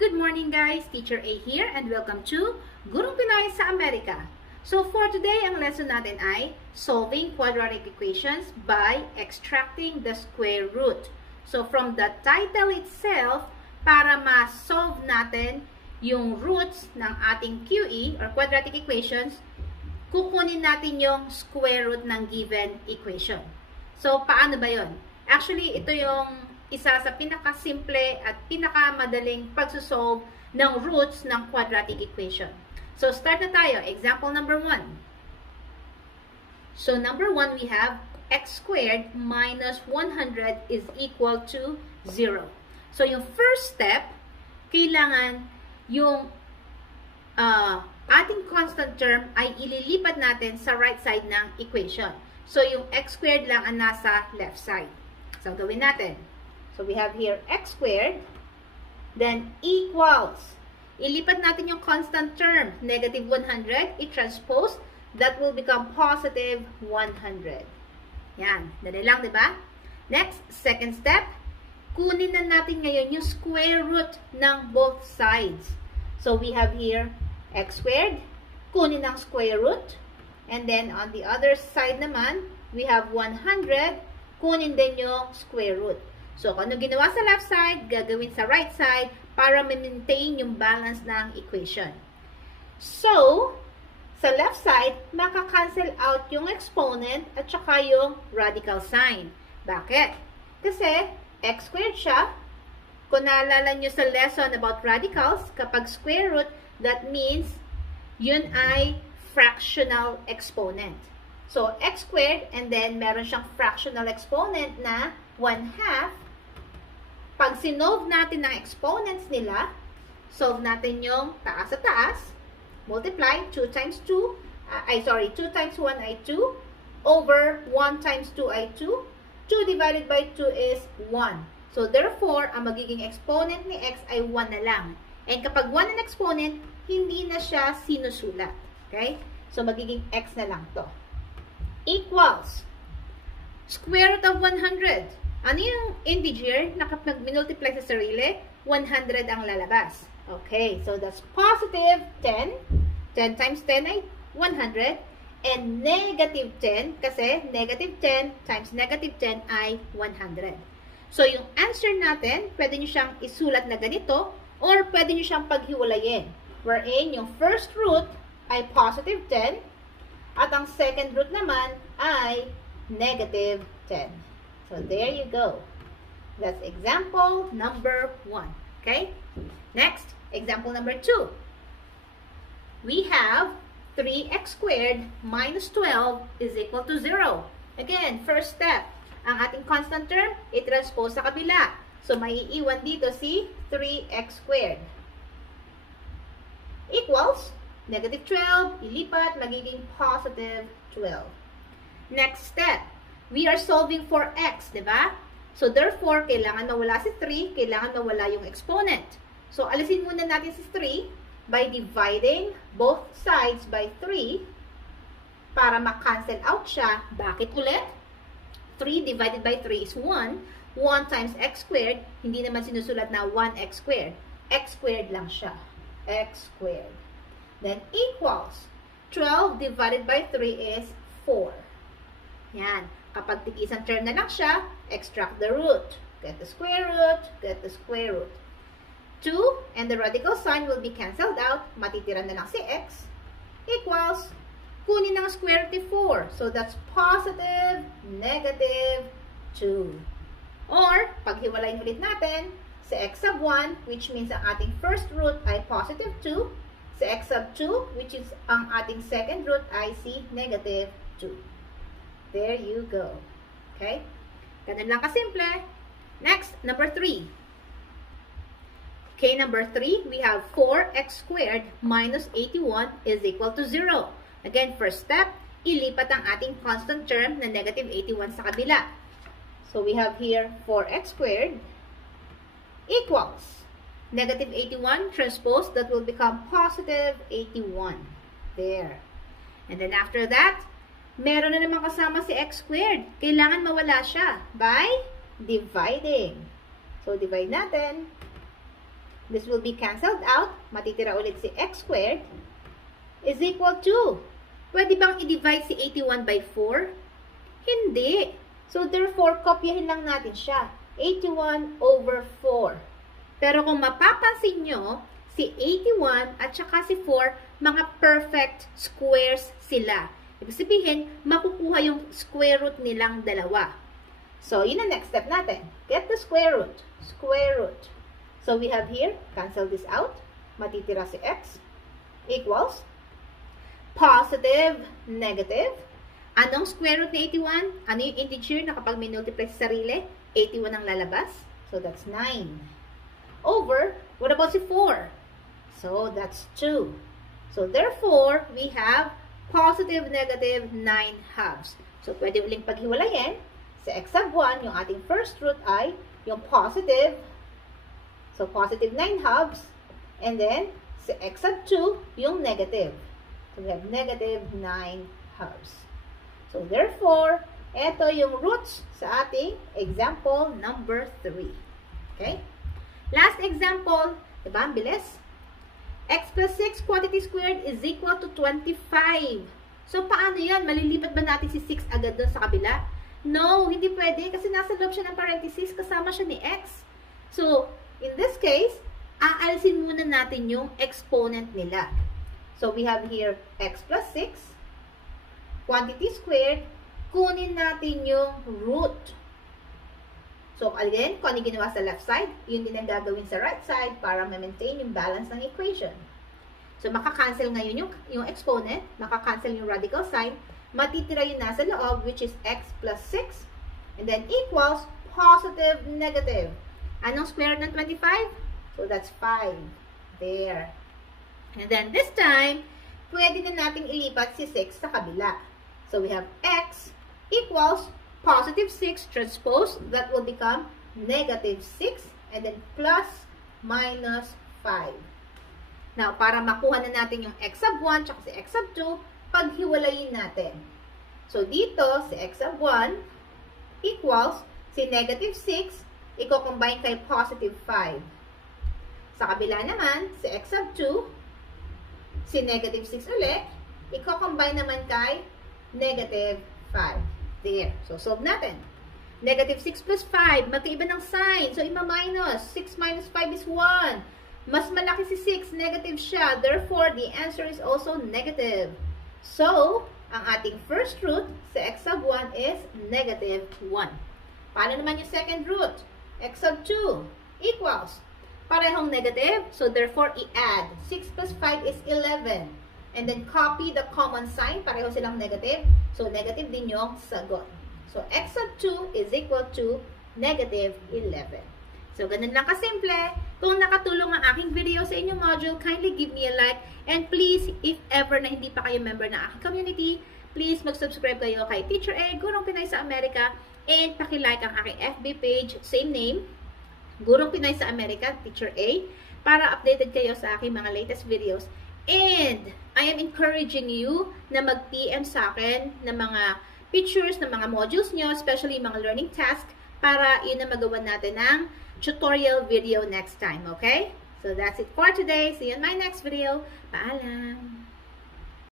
Good morning guys! Teacher A here and welcome to Gurong Pinoy sa Amerika. So for today, ang lesson natin ay solving quadratic equations by extracting the square root. So from the title itself, para ma-solve natin yung roots ng ating QE or quadratic equations, kukunin natin yung square root ng given equation. So paano ba yun? Actually, ito yung isa sa pinaka-simple at pinaka-madaling pagsusolve ng roots ng quadratic equation. So, start na tayo. Example number 1. So, number 1, we have x squared minus 100 is equal to 0. So, yung first step, kailangan yung ating constant term ay ililipat natin sa right side ng equation. So, yung x squared lang ang nasa left side. So, gawin natin. So, we have here x squared, then equals. Ilipat natin yung constant term, negative 100, i-transpose, that will become positive 100. Yan, dali lang, diba? Next, second step, kunin na natin ngayon yung square root ng both sides. So, we have here x squared, kunin ang square root, and then on the other side naman, we have 100, kunin din yung square root. So, kung ano ginawa sa left side, gagawin sa right side para ma-maintain yung balance ng equation. So, sa left side, makakancel out yung exponent at saka yung radical sign. Bakit? Kasi, x squared siya. Kung naalala nyo sa lesson about radicals, kapag square root, that means yun ay fractional exponent. So, x squared, and then meron siyang fractional exponent na 1/2. Pag sinolve natin ng exponents nila, solve natin yung taas sa taas, multiply, 2 times 2 times 1 ay 2, over 1 times 2 ay 2, 2 divided by 2 is 1. So, therefore, ang magiging exponent ni x ay 1 na lang. And kapag 1 ang exponent, hindi na siya sinusulat. Okay? So, magiging x na lang to. Equals square root of 100. Ano yung integer na kapag minultiply sa sarili? 100 ang lalabas. Okay, so that's positive 10. 10 times 10 ay 100. And negative 10, kasi negative 10 times negative 10 ay 100. So yung answer natin, pwede nyo siyang isulat na ganito, or pwede nyo siyang paghiwalayin. Wherein yung first root ay positive 10, at ang second root naman ay negative 10. So, there you go. That's example number 1. Okay? Next, example number 2. We have 3x squared minus 12 is equal to 0. Again, first step. Ang ating constant term, i-transpose sa kabila. So, maiiwan dito si 3x squared. Equals, negative 12, ilipat, magiging positive 12. Next step. We are solving for x, di ba? So, therefore, kailangan mawala si 3, kailangan mawala yung exponent. So, alisin muna natin si 3 by dividing both sides by 3 para ma-cancel out siya. Bakit ulit? 3 divided by 3 is 1. 1 times x squared, hindi naman sinusulat na 1x squared. X squared lang siya. X squared. Then, equals 12 divided by 3 is 4. Yan. Kapag tig-isang term na lang siya, extract the root. Get the square root, get the square root. 2, and the radical sign will be cancelled out. Matitira na lang si x. Equals, kunin ng square root ni 4. So, that's positive, negative 2. Or, paghiwalayin ulit natin, si x sub 1, which means ang ating first root ay positive 2. Si x sub 2, which is ang ating second root ay si negative 2. There you go. Okay? Ganun lang kasimple. Next, number 3. Okay, number 3, we have 4x squared minus 81 is equal to 0. Again, first step, ilipat ang ating constant term na negative 81 sa kabila. So, we have here 4x squared equals negative 81 transpose, that will become positive 81. There. And then after that, meron na naman kasama si x squared. Kailangan mawala siya by dividing. So, divide natin. This will be canceled out. Matitira ulit si x squared is equal to, pwede bang i-divide si 81 by 4? Hindi. So, therefore, kopyahin lang natin siya. 81 over 4. Pero kung mapapansin nyo, si 81 at saka si 4, mga perfect squares sila. Ibig sabihin, makukuha yung square root nilang dalawa. So, yun ang next step natin. Get the square root. Square root. So, we have here, cancel this out. Matitira si x equals positive, negative. Anong square root ni 81? Ano yung integer na kapag may multiply sa sarili? 81 ang lalabas. So, that's 9. Over, what about si 4? So, that's 2. So, therefore, we have positive, negative, 9 halves. So, pwede uling paghiwalayin. Sa x sub 1, yung ating first root ay yung positive. So, positive 9 halves. And then, sa x sub 2, yung negative. So, we have negative 9 halves. So, therefore, ito yung roots sa ating example number 3. Okay? Last example, diba? Ang bilis. X plus 6 quantity squared is equal to 25. So, paano yan? Malilipat ba natin si 6 agad doon sa kabila? No, hindi pwede kasi nasa loob siya ng parenthesis, kasama siya ni x. So, in this case, aalisin muna natin yung exponent nila. So, we have here x plus 6, quantity squared, kunin natin yung root. So, again, kung ano ginawa sa left side, yun din ang gagawin sa right side para ma-maintain yung balance ng equation. So, makakancel ngayon yung exponent, makakancel yung radical sign, matitira yung nasa loob, which is x plus 6, and then equals positive, negative. Anong square root ng 25? So, that's 5. There. And then, this time, pwede na nating ilipat si 6 sa kabila. So, we have x equals positive 6 transpose, that will become negative 6, and then plus minus 5. Now, para makuha na natin yung x sub 1 tsaka si x sub 2, paghiwalayin natin. So, dito, si x sub 1 equals si negative 6, i-combine kay positive 5. Sa kabila naman, si x sub 2, si negative 6 ulit, i-combine naman kay negative 5. There. So, solve natin. Negative 6 plus 5, magkaiba ng sign. So, ima-minus. 6 minus 5 is 1. Mas malaki si 6, negative siya. Therefore, the answer is also negative. So, ang ating first root sa x sub 1 is negative 1. Paano naman yung second root? X sub 2 equals. Parehong negative. So, therefore, i-add. 6 plus 5 is 11. And then, copy the common sign. Pareho silang negative. So, negative din yung sagot. So, x sub 2 is equal to negative 11. So, ganun lang kasimple. Kung nakatulong ang aking video sa inyong module, kindly give me a like. And please, if ever na hindi pa kayo member ng aking community, please mag-subscribe kayo kay Teacher A, Gurong Pinay sa Amerika. And paki-like ang aking FB page, same name, Gurong Pinay sa Amerika, Teacher A, para updated kayo sa aking mga latest videos. And I am encouraging you na mag-PM sa akin ng mga pictures ng mga modules nyo, especially mga learning task, para yun na magawa natin ng tutorial video next time, okay? So that's it for today. See you in my next video. Paalam!